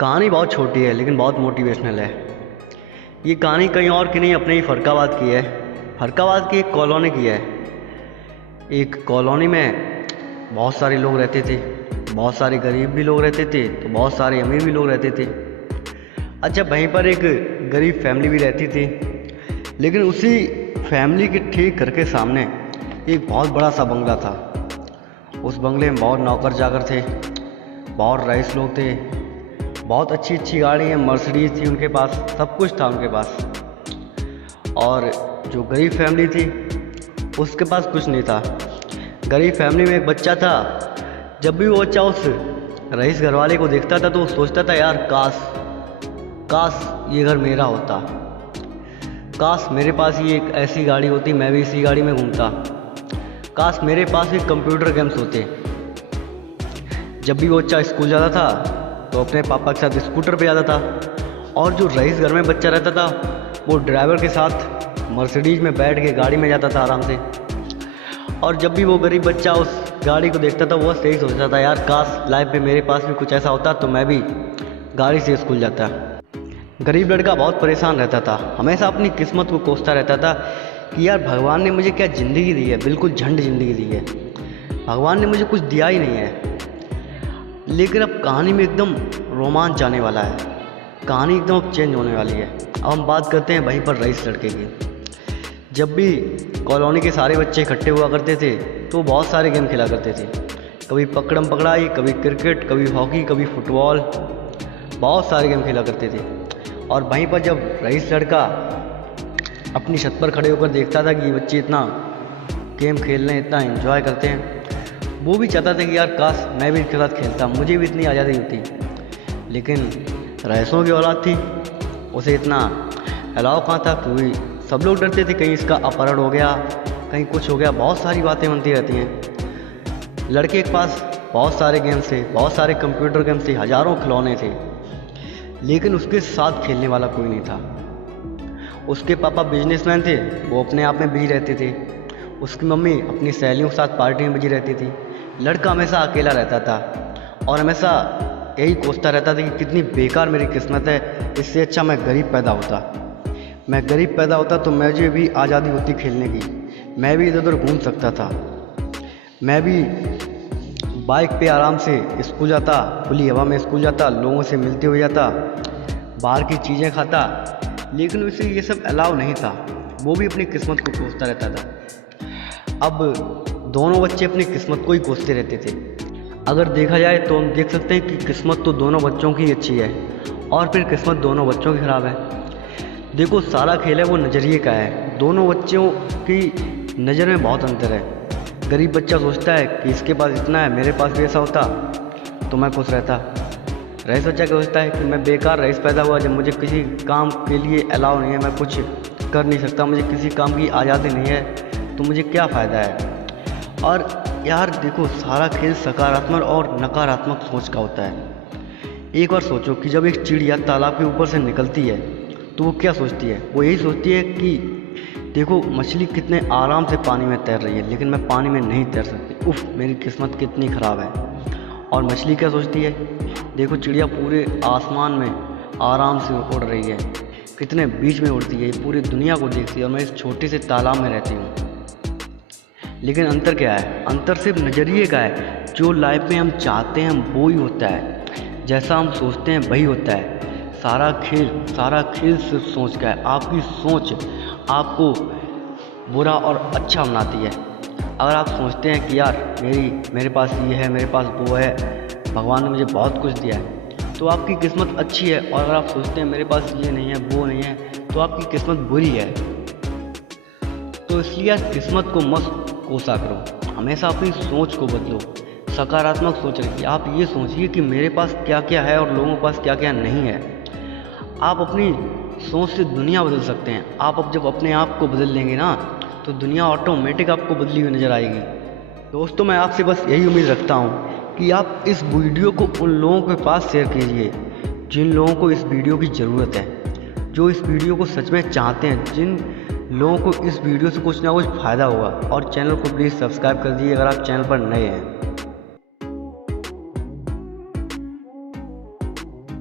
कहानी बहुत छोटी है लेकिन बहुत मोटिवेशनल है। ये कहानी कहीं और की नहीं, अपने ही फर्रुखाबाद की है। फर्रुखाबाद की एक कॉलोनी की है। एक कॉलोनी में बहुत सारे लोग रहते थे, बहुत सारे गरीब भी लोग रहते थे तो बहुत सारे अमीर भी लोग रहते थे। अच्छा, वहीं पर एक गरीब फैमिली भी रहती थी, लेकिन उसी फैमिली के ठीक घर के सामने एक बहुत बड़ा सा बंगला था। उस बंगले में बहुत नौकर चाकर थे, बहुत रईस लोग थे, बहुत अच्छी अच्छी गाड़ियाँ, मर्सिडीज थी उनके पास, सब कुछ था उनके पास। और जो गरीब फैमिली थी उसके पास कुछ नहीं था। गरीब फैमिली में एक बच्चा था। जब भी वो बच्चा उस रईस घरवाले को देखता था तो वो सोचता था, यार काश ये घर मेरा होता, काश मेरे पास ही एक ऐसी गाड़ी होती, मैं भी इसी गाड़ी में घूमता, काश मेरे पास भी कंप्यूटर गेम्स होते। जब भी वो बच्चा स्कूल जाता था तो अपने पापा के साथ स्कूटर पे जाता था, और जो रईस घर में बच्चा रहता था वो ड्राइवर के साथ मर्सिडीज में बैठ के गाड़ी में जाता था आराम से। और जब भी वो गरीब बच्चा उस गाड़ी को देखता था वो यही सोचता था, यार काश लाइफ में मेरे पास भी कुछ ऐसा होता तो मैं भी गाड़ी से स्कूल जाता। गरीब लड़का बहुत परेशान रहता था, हमेशा अपनी किस्मत को कोसता रहता था कि यार भगवान ने मुझे क्या ज़िंदगी दी है, बिल्कुल झंड ज़िंदगी दी है, भगवान ने मुझे कुछ दिया ही नहीं है। लेकिन अब कहानी में एकदम रोमांच आने वाला है, कहानी एकदम चेंज होने वाली है। अब हम बात करते हैं वहीं पर रईस लड़के की। जब भी कॉलोनी के सारे बच्चे इकट्ठे हुआ करते थे तो बहुत सारे गेम खेला करते थे, कभी पकड़म पकड़ाई, कभी क्रिकेट, कभी हॉकी, कभी फुटबॉल, बहुत सारे गेम खेला करते थे। और वहीं पर जब रईस लड़का अपनी छत पर खड़े होकर देखता था कि ये बच्चे इतना गेम खेल रहे हैं, इतना एंजॉय करते हैं, वो भी चाहता था कि यार काश मैं भी इनके साथ खेलता, मुझे भी इतनी आज़ादी होती। लेकिन रईसों की औलाद थी, उसे इतना अलाउ कहाँ था, क्योंकि सब लोग डरते थे कहीं इसका अपहरण हो गया, कहीं कुछ हो गया, बहुत सारी बातें बनती रहती हैं। लड़के के पास बहुत सारे गेम्स थे, बहुत सारे कंप्यूटर गेम्स थे, हज़ारों खिलौने थे, लेकिन उसके साथ खेलने वाला कोई नहीं था। उसके पापा बिजनेसमैन थे, वो अपने आप में बिजी रहते थे। उसकी मम्मी अपनी सहेलियों के साथ पार्टी में बिजी रहती थी। लड़का हमेशा अकेला रहता था और हमेशा यही कोसता रहता था कि कितनी बेकार मेरी किस्मत है, इससे अच्छा मैं गरीब पैदा होता। मैं गरीब पैदा होता तो मुझे भी आज़ादी होती खेलने की, मैं भी इधर उधर घूम सकता था, मैं भी बाइक पे आराम से स्कूल जाता, खुली हवा में स्कूल जाता, लोगों से मिलते हुए जाता, बाहर की चीज़ें खाता। लेकिन उसे ये सब अलाउ नहीं था, वो भी अपनी किस्मत को कोसता रहता था। अब दोनों बच्चे अपनी किस्मत को ही कोसते रहते थे। अगर देखा जाए तो हम देख सकते हैं कि किस्मत तो दोनों बच्चों की अच्छी है और फिर किस्मत दोनों बच्चों की ख़राब है। देखो, सारा खेल है वो नज़रिए का है, दोनों बच्चों की नज़र में बहुत अंतर है। गरीब बच्चा सोचता है कि इसके पास इतना है, मेरे पास भी ऐसा होता तो मैं खुश रहता। रईस बच्चा क्या सोचता है कि मैं बेकार रईस पैदा हुआ, जब मुझे किसी काम के लिए अलाउ नहीं है, मैं कुछ कर नहीं सकता, मुझे किसी काम की आज़ादी नहीं है, तो मुझे क्या फ़ायदा है। और यार देखो, सारा खेल सकारात्मक और नकारात्मक सोच का होता है। एक बार सोचो कि जब एक चिड़िया तालाब के ऊपर से निकलती है तो वो क्या सोचती है, वो यही सोचती है कि देखो मछली कितने आराम से पानी में तैर रही है, लेकिन मैं पानी में नहीं तैर सकती, उफ़ मेरी किस्मत कितनी ख़राब है। और मछली क्या सोचती है, देखो चिड़िया पूरे आसमान में आराम से उड़ रही है, कितने बीच में उड़ती है, पूरी दुनिया को देखती है, और मैं इस छोटे से तालाब में रहती हूँ। लेकिन अंतर क्या है, अंतर सिर्फ नज़रिए का है। जो लाइफ में हम चाहते हैं वो ही होता है, जैसा हम सोचते हैं वही होता है। सारा खेल सिर्फ सोच का है। आपकी सोच आपको बुरा और अच्छा बनाती है। अगर आप सोचते हैं कि यार मेरे पास ये है, मेरे पास वो है, भगवान ने मुझे बहुत कुछ दिया है, तो आपकी किस्मत अच्छी है। और अगर आप सोचते हैं मेरे पास ये नहीं है, वो नहीं है, तो आपकी किस्मत बुरी है। तो इसलिए किस्मत को मत कोसा करो, हमेशा अपनी सोच को बदलो, सकारात्मक सोच रखिए। आप ये सोचिए कि मेरे पास क्या क्या है और लोगों के पास क्या क्या नहीं है। आप अपनी सोच से दुनिया बदल सकते हैं। आप अब जब अपने आप को बदल लेंगे ना तो दुनिया ऑटोमेटिक आपको बदली हुई नज़र आएगी। दोस्तों, मैं आपसे बस यही उम्मीद रखता हूँ कि आप इस वीडियो को उन लोगों के पास शेयर कीजिए जिन लोगों को इस वीडियो की ज़रूरत है, जो इस वीडियो को सच में चाहते हैं, जिन लोगों को इस वीडियो से कुछ ना कुछ फ़ायदा होगा। और चैनल को प्लीज़ सब्सक्राइब कर दीजिए अगर आप चैनल पर नए हैं।